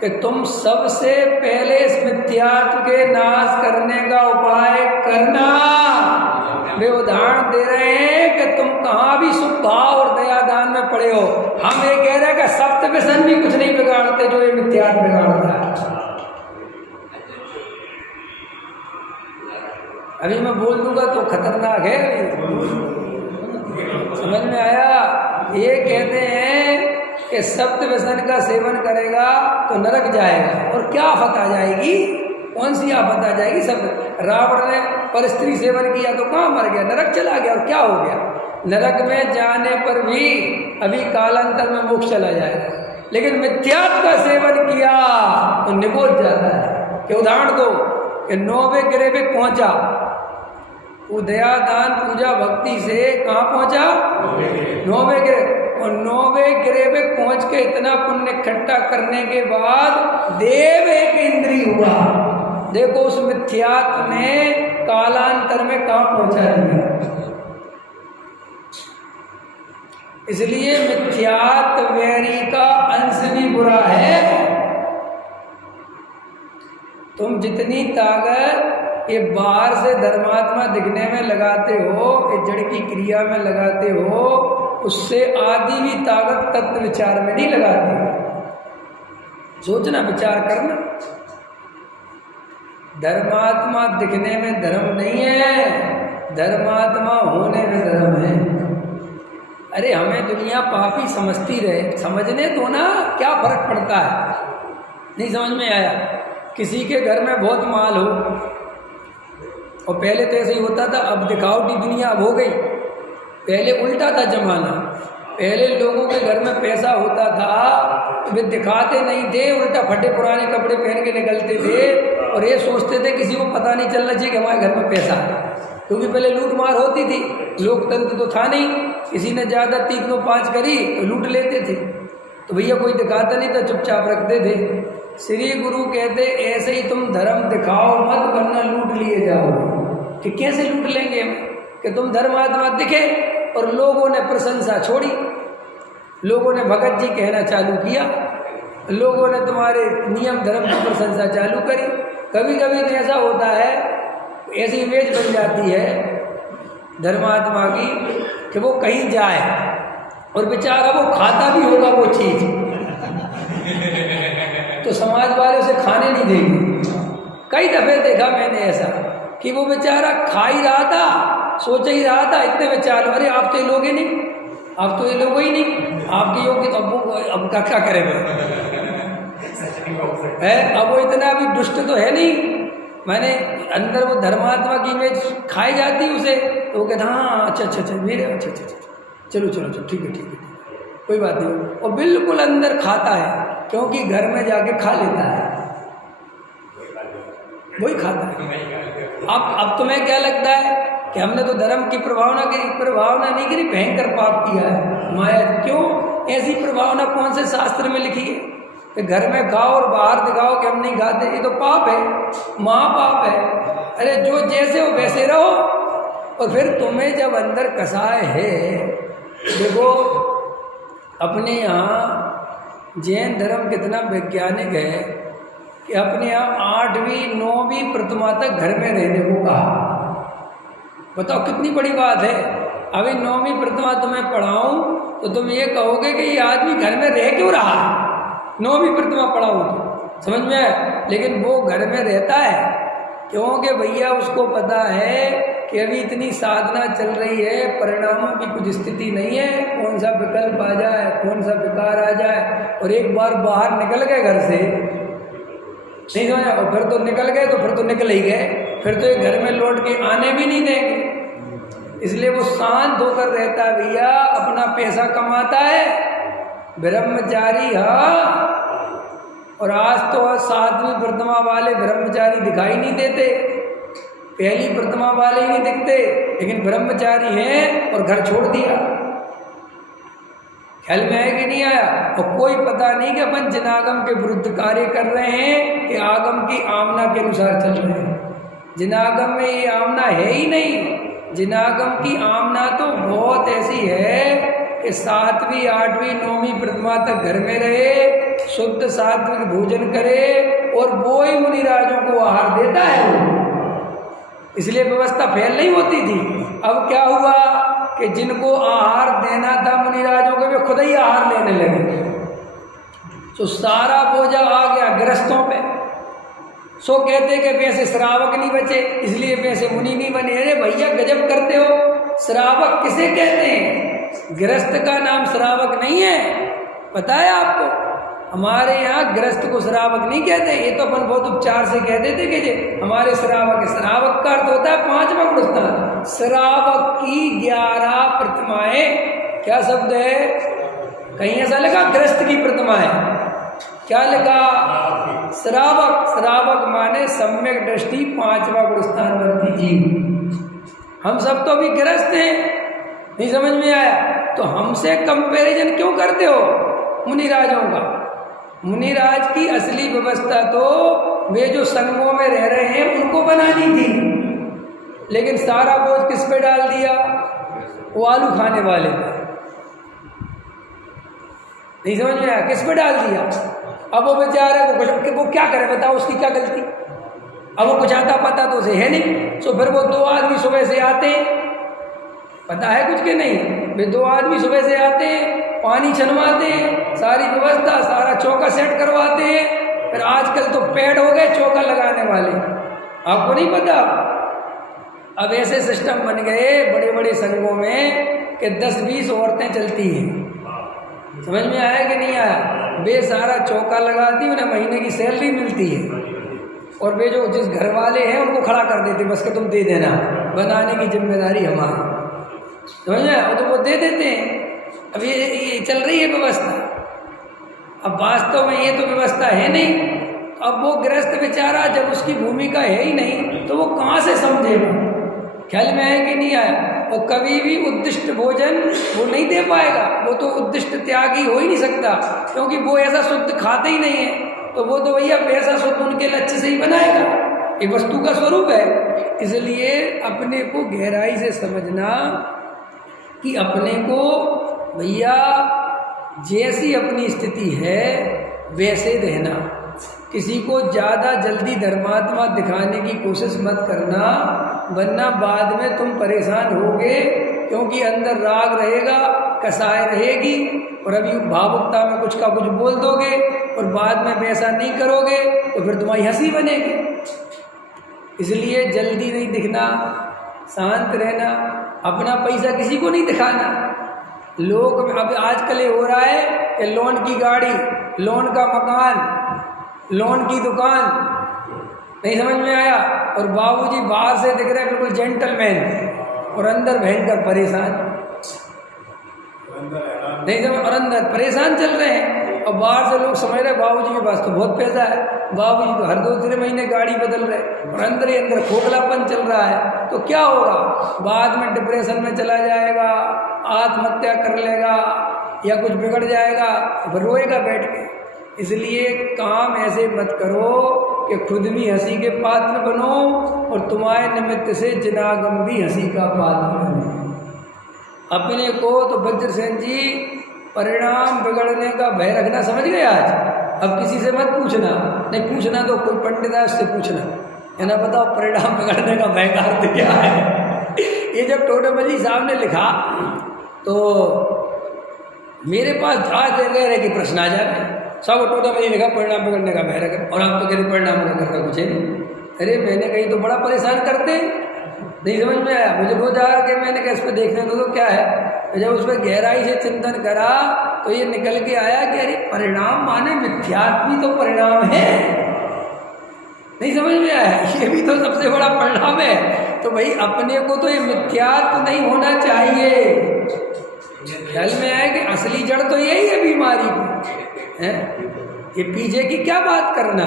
कि तुम सबसे पहले इस मिथ्यात्व के नाश करने का उपाय करना। वे उदाहरण दे रहे हैं कि तुम कहाँ भी सुख भाव और दया दान में पड़े हो। हम ये कह रहे हैं कि सप्त व्यसन भी कुछ नहीं बिगाड़ते जो ये मिथ्यात्व बिगाड़ता है। अभी मैं बोल दूंगा तो खतरनाक है, समझ में आया? ये कहते हैं कि सप्त व्यसन का सेवन करेगा तो नरक जाएगा, और क्या आफत आ जाएगी? कौन सी आफत आ जाएगी? सब रावण ने पर स्त्री सेवन किया तो कहाँ मर गया? नरक चला गया। और क्या हो गया? नरक में जाने पर भी अभी कालांतर में मोक्ष चला जाएगा, लेकिन मिथ्यात्व का सेवन किया तो निगोज जाता है। कि उदाहरण दो कि 9वें गिरे पे पहुंचा, वो दया दान पूजा भक्ति से कहाँ पहुंचा? 9वें गिरे। और 9वें गिरे पे पहुंच के इतना पुण्य इकट्ठा करने के बाद देव एक इंद्री हुआ। देखो उस मिथ्यात्व ने कालांतर में कहाँ पहुंचा दिया। इसलिए मिथ्यात्व वैरी का अंश भी बुरा है। तुम जितनी ताकत ये बाहर से धर्मात्मा दिखने में लगाते हो, ये जड़ की क्रिया में लगाते हो, उससे आधी भी ताकत तत्व विचार में नहीं लगाती। सोचना, विचार करना। धर्मात्मा दिखने में धर्म नहीं है, धर्मात्मा होने में धर्म है। अरे हमें दुनिया पापी समझती रहे, समझने दो ना, क्या फर्क पड़ता है? नहीं समझ में आया? किसी के घर में बहुत माल हो, और पहले तो ऐसे ही होता था, अब दिखावटी दुनिया अब हो गई। पहले उल्टा था जमाना। पहले लोगों के घर में पैसा होता था तो वे दिखाते नहीं थे, उल्टा फटे पुराने कपड़े पहन के निकलते थे, और ये सोचते थे किसी को पता नहीं चलना चाहिए कि हमारे घर में पैसा है। क्योंकि पहले लूट मार होती थी, लोकतंत्र तो था नहीं, किसी ने ज़्यादा 3-5 करी तो लूट लेते थे। तो भैया कोई दिखाता नहीं तो चुपचाप रखते थे। श्री गुरु कहते ऐसे ही तुम धर्म दिखाओ मत, वरना लूट लिए जाओगे। कि कैसे लूट लेंगे हम? कि तुम धर्मात्मा दिखे और लोगों ने प्रशंसा छोड़ी, लोगों ने भगत जी कहना चालू किया, लोगों ने तुम्हारे नियम धर्म की प्रशंसा चालू करी। कभी कभी तो ऐसा होता है, ऐसी इमेज बन जाती है धर्मात्मा की कि वो कहीं जाए और बेचारा वो खाता भी होगा वो चीज़, तो समाज वाले उसे खाने नहीं देंगे। कई दफ़े देखा मैंने ऐसा कि वो बेचारा खा ही रहा था, सोच ही रहा था, इतने में चालू, अरे आप तो ये लोग ही नहीं, आप तो ये लोग ही नहीं, आपके योग तो अब क्या करेंगे है? अब वो इतना अभी दुष्ट तो है नहीं, मैंने अंदर वो धर्मात्मा की इमेज खाई जाती उसे, तो वो कहता हाँ अच्छा मेरे अच्छा चलो ठीक है कोई बात नहीं। और बिल्कुल अंदर खाता है, क्योंकि घर में जाके खा लेता है, वही खाता है। अब तुम्हें क्या लगता है कि हमने तो धर्म की प्रभावना नहीं करी, भयंकर पाप किया है माया? क्यों? ऐसी प्रभावना कौन से शास्त्र में लिखी है कि घर में खाओ और बाहर दिखाओ कि हम नहीं खाते? ये तो पाप है, महापाप है। अरे जो जैसे हो वैसे रहो। और फिर तुम्हें जब अंदर कसाय है, देखो अपने यहाँ जैन धर्म कितना वैज्ञानिक है कि अपने यहाँ 8वीं 9वीं प्रतिमा तक घर में रहने को कहा। बताओ कितनी बड़ी बात है। अभी 9वीं प्रतिमा तुम्हें पढ़ाऊं तो तुम ये कहोगे कि ये आदमी घर में रह क्यों रहा? 9वीं प्रतिमा पढ़ाऊं समझ में आया? लेकिन वो घर में रहता है क्योंकि भैया उसको पता है कि अभी इतनी साधना चल रही है, परिणामों की कुछ स्थिति नहीं है, कौन सा विकल्प आ जाए, कौन सा विकार आ जाए, और एक बार बाहर निकल गए घर से, नहीं समझा, और फिर तो निकल गए तो फिर तो निकल ही गए, फिर तो ये घर में लौट के आने भी नहीं देंगे। इसलिए वो शांत होकर रहता है भैया, अपना पैसा कमाता है, ब्रह्मचारी। हाँ, और आज तो 7वीं प्रतिमा वाले ब्रह्मचारी दिखाई नहीं देते, पहली प्रतिमा वाले ही नहीं दिखते, लेकिन ब्रह्मचारी हैं और घर छोड़ दिया। ख्याल में है कि नहीं आया? और कोई पता नहीं कि अपन जिनागम के विरुद्ध कार्य कर रहे हैं कि आगम की आमना के अनुसार चल रहे हैं। जिनागम में ये आमना है ही नहीं। जिनागम की आमना तो बहुत ऐसी है कि 7वीं 8वीं 9वीं प्रतिमा तक घर में रहे, शुद्ध सात्विक भोजन करे, और वो ही मुनिराजों को आहार देता है। इसलिए व्यवस्था फैल नहीं होती थी। अब क्या हुआ कि जिनको आहार देना था मुनिराजों को, वे खुद ही आहार लेने लगे, तो सारा बोझा आ गया गृहस्थों पे। सो कहते कि वैसे श्रावक नहीं बचे, इसलिए वैसे मुनि नहीं बने। अरे भैया गजब करते हो, श्रावक किसे कहते हैं? गृहस्थ का नाम श्रावक नहीं है, पता है आपको? हमारे यहाँ गृहस्थ को श्रावक नहीं कहते, ये तो अपन बहुत उपचार से कहते थे कि जे हमारे श्रावक है। श्रावक का अर्थ होता है 5वां गुणस्थान। श्रावक की 11 प्रतिमाएं, क्या शब्द है? कहीं ऐसा लिखा गृहस्थ की प्रतिमाएं, क्या लिखा? श्रावक। श्रावक माने सम्यक दृष्टि 5वां गुणस्थानवर्ती जीव। हम सब तो अभी गृहस्थ हैं, नहीं समझ में आया? तो हमसे कंपैरिजन क्यों करते हो मुनिराजों का? मुनिराज की असली व्यवस्था तो वे जो संगों में रह रहे हैं उनको बनानी थी, लेकिन सारा बोझ किस पे डाल दिया? वो आलू खाने वाले पे। नहीं समझ में आया? किस पे डाल दिया? अब वो बेचारा वो क्या करे, बताओ, उसकी क्या गलती? अब वो कुछ आता पता तो उसे है नहीं, तो फिर वो 2 आदमी सुबह से आते हैं, पता है कुछ के नहीं, वे 2 आदमी सुबह से आते हैं, पानी छनवाते हैं, सारी व्यवस्था, सारा चौका सेट करवाते हैं। फिर आजकल तो पैड हो गए चौका लगाने वाले, आपको नहीं पता? अब ऐसे सिस्टम बन गए बड़े बड़े संघों में कि 10-20 औरतें चलती हैं। समझ में आया कि नहीं आया? वे सारा चौका लगाती, उन्हें महीने की सैलरी मिलती है, और वे जो जिस घर वाले हैं उनको खड़ा कर देते, बस कि तुम दे देना, बनाने की जिम्मेदारी हमारी। समझ में? तो वो दे देते हैं। अब ये चल रही है व्यवस्था। अब वास्तव में ये तो व्यवस्था है नहीं। अब वो गृहस्थ बेचारा जब उसकी भूमिका है ही नहीं तो वो कहाँ से समझेगा? ख्याल में है कि नहीं आया? और कभी भी उद्दिष्ट भोजन वो नहीं दे पाएगा, वो तो उद्दिष्ट त्यागी हो ही नहीं सकता, क्योंकि वो ऐसा शुद्ध खाते ही नहीं है। तो वो तो भैया पैसा शुद्ध उनके लक्ष्य से ही बनाएगा, ये वस्तु का स्वरूप है। इसलिए अपने को गहराई से समझना कि अपने को भैया जैसी अपनी स्थिति है वैसे रहना। किसी को ज़्यादा जल्दी धर्मात्मा दिखाने की कोशिश मत करना, वरना बाद में तुम परेशान होगे, क्योंकि अंदर राग रहेगा, कसाय रहेगी, और अभी भावुकता में कुछ का कुछ बोल दोगे और बाद में वैसा नहीं करोगे तो फिर तुम्हारी हंसी बनेगी। इसलिए जल्दी नहीं दिखना, शांत रहना, अपना पैसा किसी को नहीं दिखाना। लोग अब आजकल ये हो रहा है कि लोन की गाड़ी, लोन का मकान, लोन की दुकान, नहीं समझ में आया? और बाबूजी बाहर से दिख रहे हैं बिल्कुल जेंटलमैन, और अंदर भयंकर परेशान, नहीं समझ, और अंदर परेशान चल रहे हैं। और बाहर से लोग समझ रहे बाबूजी के पास तो बहुत पैसा है, बाबूजी तो हर 2-3 महीने गाड़ी बदल रहे, और अंदर ही अंदर खोखलापन चल रहा है। तो क्या होगा? बाद में डिप्रेशन में चला जाएगा, आत्महत्या कर लेगा, या कुछ बिगड़ जाएगा, फिर रोएगा बैठ के। इसलिए काम ऐसे मत करो कि खुद भी हंसी के पात्र बनो और तुम्हारे निमित्त से जिनागम भी हंसी का पात्र बने। अपने को तो वज्रसेन जी परिणाम बिगड़ने का भय रखना समझ गए आज। अब किसी से मत पूछना, नहीं पूछना तो कोई पंडित है उससे पूछना, है ना? बताओ परिणाम बिगड़ने का भय का अर्थ क्या है? ये जब टोडामल जी साहब ने लिखा तो मेरे पास आज रह रहे कि प्रश्न आ जाते, सब टोटा मैंने लिखा परिणाम पकड़ने का बहरा कर, और आप तो कहते परिणाम का करता कुछ है नहीं। अरे मैंने कहीं तो बड़ा परेशान करते, नहीं समझ में आया मुझे। रोज आके मैंने कहा इस पर देखने दो तो क्या है, जब उस पर गहराई से चिंतन करा तो ये निकल के आया कि अरे परिणाम माने मिथ्यात्व भी तो परिणाम है। नहीं समझ में आया, ये भी तो सबसे बड़ा परिणाम है। तो भाई अपने को तो ये मिथ्यात्व नहीं होना चाहिए। ख्याल में आया कि असली जड़ तो यही है बीमारी की, है ये पीछे की क्या बात करना।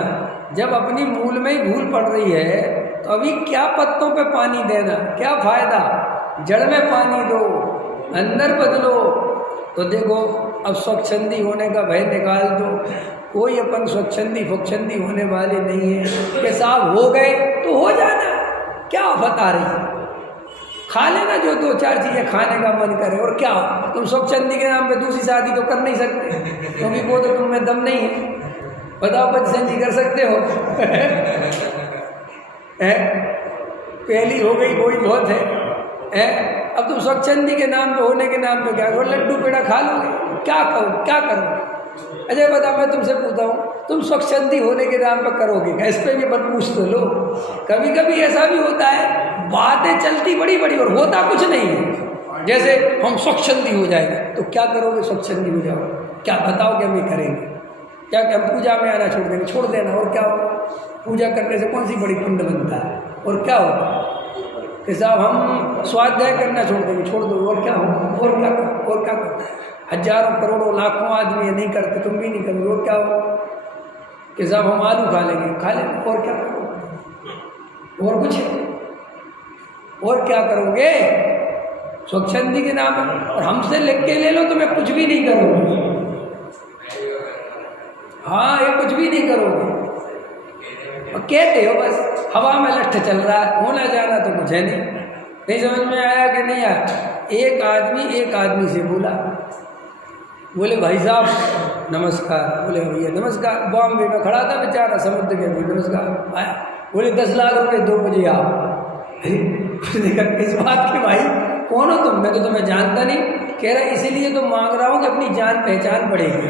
जब अपनी मूल में ही भूल पड़ रही है तो अभी क्या पत्तों पे पानी देना, क्या फायदा। जड़ में पानी दो, अंदर बदलो। तो देखो अब स्वच्छंदी होने का भय निकाल दो। कोई अपन स्वच्छंदी फुच्छंदी होने वाले नहीं है कि साहब हो गए तो हो जाना, क्या आफत आ रही है। खा लेना जो दो चार चीज़ें खाने का मन करे, और क्या तुम स्वच्छंदी के नाम पे दूसरी शादी तो कर नहीं सकते, क्योंकि वो तो तुम में दम नहीं है। बताओ बदसंजी कर सकते हो पहली हो गई वही बहुत है। अब तुम स्वच्छंदी के नाम पे होने के नाम पे क्या करो, लड्डू पेड़ा खा लोगे, क्या करो क्या करो। अच्छा बता, मैं तुमसे पूछता हूँ, तुम स्वच्छंदी होने के नाम पे करोगे क्या? इस पर भी अपन पूछ तो लो। कभी कभी ऐसा भी होता है, बातें चलती बड़ी बड़ी और होता कुछ नहीं है। जैसे हम स्वच्छंदी हो जाएंगे, तो क्या करोगे? स्वच्छंदी हो जाओ, क्या बताओ क्या हम करेंगे? क्या क्या पूजा में आना छोड़ देंगे? छोड़ देना, और क्या होगा? पूजा करने से कौन सी बड़ी पुण्य बनता है, और क्या होगा कि साहब हम स्वाध्याय करना छोड़ देंगे? छोड़ दो, और क्या होगा? और क्या करो, और क्या करो? हजारों करोड़ों लाखों आदमी नहीं करते, तुम भी नहीं करोगे, और क्या होगा कि साहब हम आलू खा लेंगे, खा लेंगे, और क्या करोगे? और कुछ, और क्या करोगे? स्वच्छंदी के नाम पर। और हमसे लिख के ले लो तो मैं कुछ भी नहीं करूँगी। हाँ, ये कुछ भी नहीं करोगे, और कहते हो बस हवा में लट्ठ चल रहा है, होना जाना तो कुछ है नहीं समझ में आया कि नहीं आया? एक आदमी से बोला, बोले भाई साहब नमस्कार। बोले भैया नमस्कार। बॉम्बे में खड़ा था बेचारा, समुद्र के भी नमस्कार आया। बोले 10 लाख रुपए दो मुझे आप। किस बात की भाई, कौन हो तुम? मैं तो तुम्हें जानता नहीं। कह रहा इसीलिए तो मांग रहा हूँ कि अपनी जान पहचान पड़ेगी।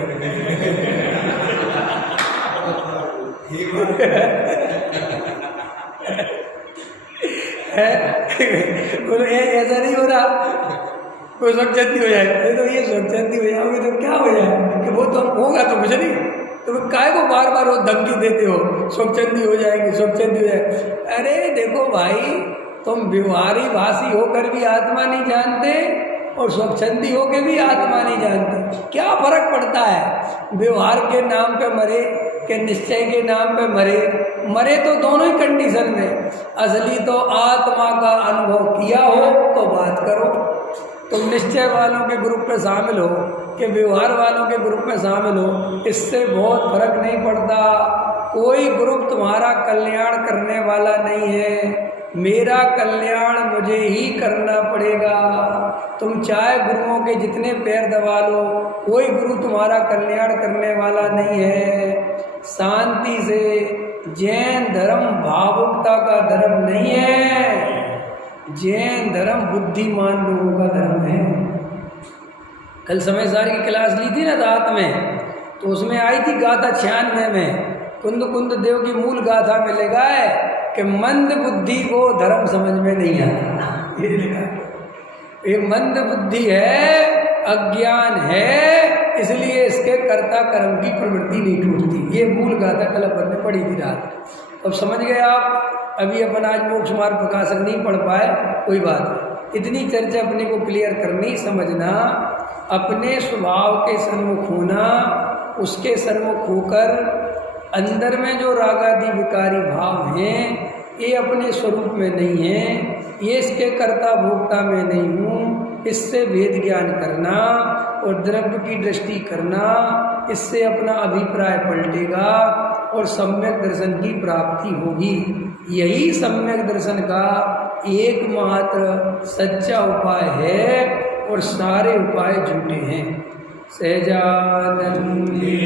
बोलो ऐसा नहीं हो रहा, कोई स्वच्छंदी हो जाए तो ये स्वच्छंदी हो जाओगे तो क्या हो जाए कि वो तो होगा तो कुछ नहीं। तो काय को बार बार वो धमकी देते हो स्वच्छंदी हो जाएंगे, स्वच्छंदी हो जाए। अरे देखो भाई, तुम व्यवहारी भाषी होकर भी आत्मा नहीं जानते और स्वच्छंदी होकर भी आत्मा नहीं जानते। क्या फर्क पड़ता है? व्यवहार के नाम पे मरे कि निश्चय के नाम पे मरे तो दोनों ही कंडीशन में। असली तो आत्मा का अनुभव किया हो तो बात करो। तुम निश्चय वालों के ग्रुप में शामिल हो कि व्यवहार वालों के ग्रुप में शामिल हो, इससे बहुत फर्क नहीं पड़ता। कोई ग्रुप तुम्हारा कल्याण करने वाला नहीं है। मेरा कल्याण मुझे ही करना पड़ेगा। तुम चाहे गुरुओं के जितने पैर दबा लो, कोई गुरु तुम्हारा कल्याण करने वाला नहीं है। शांति से, जैन धर्म भावुकता का धर्म नहीं है। जैन धर्म बुद्धिमान लोगों का धर्म है। कल समय सार की क्लास ली थी ना दांत में, तो उसमें आई थी गाथा 96 में, कुंद कुंद देव की मूल गाथा में लिखा है कि मंद बुद्धि को धर्म समझ में नहीं आता। ये लिखा है, ये मंद बुद्धि है, अज्ञान है, इसलिए इसके कर्ता कर्म की प्रवृत्ति नहीं टूटती। ये मूल गाथा कल अपन ने पढ़ी थी रात। अब समझ गए आप? अभी अपन आज मोक्ष मार्ग प्रकाशक नहीं पढ़ पाए, कोई बात नहीं। इतनी चर्चा अपने को क्लियर करनी, समझना, अपने स्वभाव के सन्मुख होना, उसके सन्मुख होकर अंदर में जो रागादि विकारी भाव हैं ये अपने स्वरूप में नहीं है, ये इसके कर्ता भोक्ता में नहीं हूँ, इससे भेद ज्ञान करना और द्रव्य की दृष्टि करना, इससे अपना अभिप्राय पलटेगा और सम्यक दर्शन की प्राप्ति होगी। यही सम्यक दर्शन का एकमात्र सच्चा उपाय है और सारे उपाय झूठे हैं। सहजानंदी